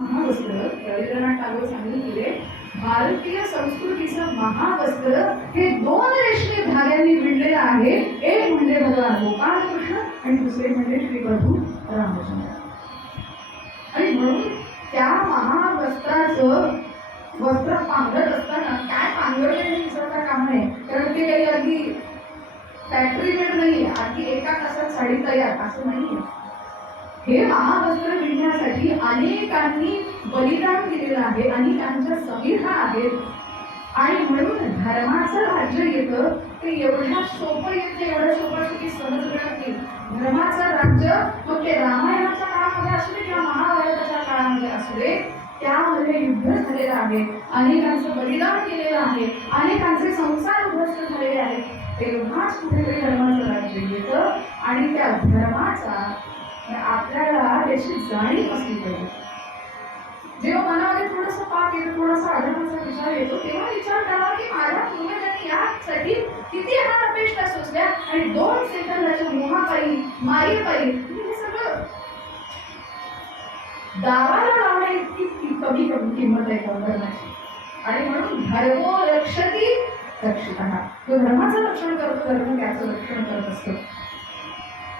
महावस्त्र रवींद्रनाथ टागोर सांगून गेले, भारतीय संस्कृतीचं महावस्त्र हे दोन रेशमी धाग्यांनी विणलेलं आहे. एक म्हणजे भगवान गोपाळकृष्ण आणि दुसरे म्हणजे श्री प्रभू रामचंद्र. आणि म्हणून त्या महावस्त्राचं वस्त्र पांघरत असताना काय पांघरलेलं विसरता कामा नये, कारण ते काही अगदी फॅक्टरी मेड नाहीये, अगदी एका तासात साडी तयार असं नाहीये. हे महावस्त्र विणण्यासाठी अनेकांनी बलिदान दिलेलं आहे, अनेकांच्या समिधा आहेत. आणि म्हणून धर्माचं राज्य येतं ते एवढ्या सोपं येतं, एवढ्या सोपं की सहज मिळत नाही. धर्माचं राज्य मग ते रामायणाच्या काळामध्ये असू दे किंवा महाभारताच्या काळामध्ये असू दे, त्यामध्ये युद्ध झालेलं आहे, अनेकांचं बलिदान केलेलं आहे, अनेकांचे संसार उद्ध्वस्त झालेले आहेत. तेव्हाच कुठेतरी धर्माचं राज्य येतं. आणि त्या धर्माचा आपल्याला त्याची जाणीव असली पाहिजे. जेव्हा मनामध्ये थोडंसं पाप येतो, थोडासा अधर्माचा विचार येतो, तेव्हा विचार करावा की माझ्या पूर्वजांनी यासाठी किती हात अपेक्षा सोसल्या आणि 2 सेकंदाच्या मोहापायी मायेपायी तुम्ही हे सगळं दावाला लावण्या इतकी कमी किंमत आहे धर्माची. आणि म्हणून धर्मो रक्षती रक्षितः, तो धर्माचं रक्षण करतो, धर्म त्याचं रक्षण करत असतो.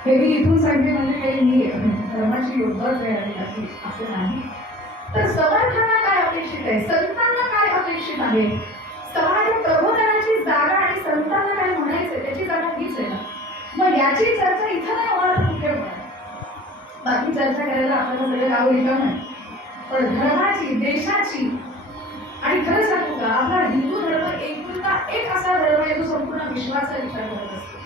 हे मी इथून सांगते म्हणजे काही मी धर्माची योद्धा तयारी असं नाही. तर समर्थांना काय अपेक्षित आहे, संतांना काय अपेक्षित आहे, समाज प्रबोधनाची जागा आणि संतांना काय म्हणायचंय त्याची जागा हीच आहे ना. मग याची चर्चा इथं नाही होणार तर कुठे होणार. बाकी चर्चा करायला आपल्याला सगळं गाव रिकाम आहे, पण धर्माची, देशाची, आणि खरं सांगू का आपला हिंदू धर्म एकुलता एक असा धर्म आहे जो संपूर्ण विश्वाचा विचार करत असतो.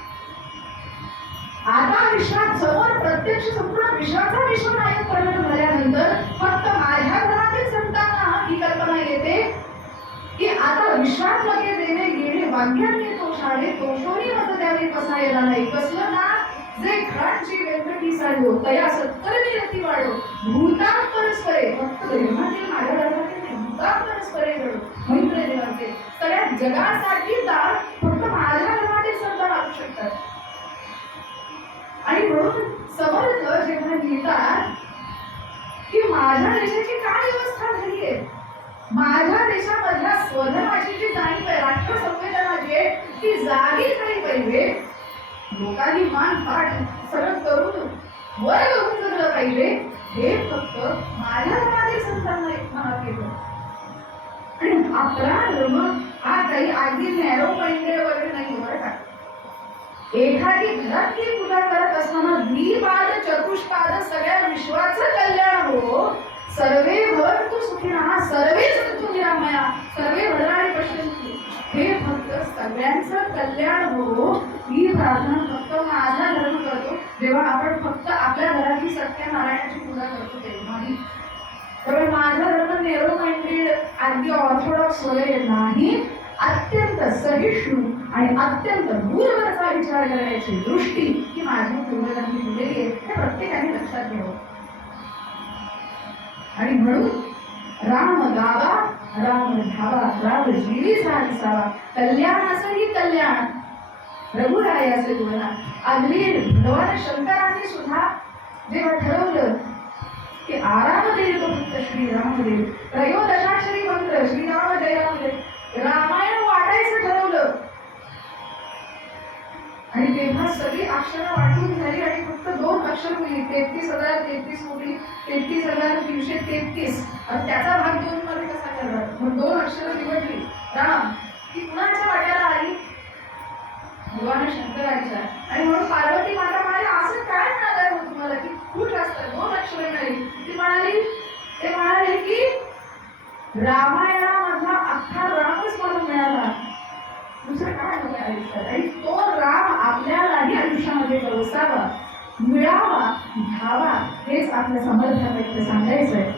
आता विश्वात समोर प्रत्यक्ष संपूर्ण विश्वाचा विश्वनायक परिणाम झाल्यानंतर फक्त माझ्या घरातील संतांना ही कल्पना येते की आता विश्वात लगे देणे गेणे वाक्याने तो शाळे तोषोरी मत द्यावे कसायला नाही. कसलं ना जे घरांची व्यक्ती साडो तया सत्कर्मी रती वाढो भूतान परस्परे, फक्त धर्मातील माझ्या धर्मातील नाही, भूतान परस्परे घडो मैत्र देवाचे. सगळ्या जगासाठी दार फक्त माझ्या धर्मातील संत वाचू शकतात. आणि म्हणून समर्थ जेव्हा लिहितात की माझ्या देशाची काय व्यवस्था झाली आहे, माझ्या देशामधल्या स्वधर्माची जी जाणीव आहे, राष्ट्र संवेदना जी आहे ती जागी झाली पाहिजे. लोकांनी मान पाठ सरळ करून वर बघून जगलं पाहिजे. हे फक्त माझ्या धर्मातील संतांना एक मनात येतं. आणि आपला धर्म हा काही अगदी नॅरो माइंडेड वगैरे नाही बरं का. एखादी घरातली पूजा करत असताना द्विपाद चतुष्पाद सगळ्या विश्वाचं कल्याण हो, सर्वे भवन्तु सुखिनः सर्वे सन्तु निरामया सर्वे भद्राणि पश्यन्तु. हे फक्त सगळ्यांचं कल्याण हो ही प्रार्थना फक्त माझा धर्म करतो. जेव्हा आपण फक्त आपल्या घरातली सत्यनारायणाची पूजा करतो तेव्हाही. त्यामुळे माझा धर्म नेरो माइंडेड अगदी ऑर्थोडॉक्स वगैरे नाही, अत्यंत सहिष्णू आणि अत्यंत दूरवरचा विचार करण्याची दृष्टी ही माझ्या पूर्वजांनी दिलेली आहे, हे प्रत्येकाने लक्षात घ्यावं. आणि म्हणून राम गावा राम धावा राम जीवी सावा कल्याणाचंही कल्याण रघुरायाचे गुणगान. अगदी भगवान शंकरांनी सुद्धा जेव्हा ठरवलं की आराम देईल तो फक्त श्रीरामदेव, त्रयोदशाक्षरी मंत्र श्रीराम जय राम जय, रामायण वाटायचं ठरवलं. आणि तेव्हा सगळी अक्षरं वाटून झाली आणि फक्त 2 अक्षर उरली, 33,033 कोटी 33,333. आणि त्याचा भाग 2 मध्ये कसा करणार. मग 2 अक्षरं निवडली राम, ती कुणाच्या वाट्याला आली, भगवान शंकरांच्या. आणि म्हणून पार्वती माता म्हणाली असं काय म्हणालाय हो तुम्हाला की खूप जास्त 2 अक्षरं मिळाली. ती म्हणाली की रामायणामधला अख्खा रामच मला मिळाला, दुसरं काय होतं आयुष्यात. आणि तो राम आपल्यालाही आयुष्यामध्ये गवसावा, मिळावा, घ्यावा हेच आपल्या समर्थांना सांगायचं आहे.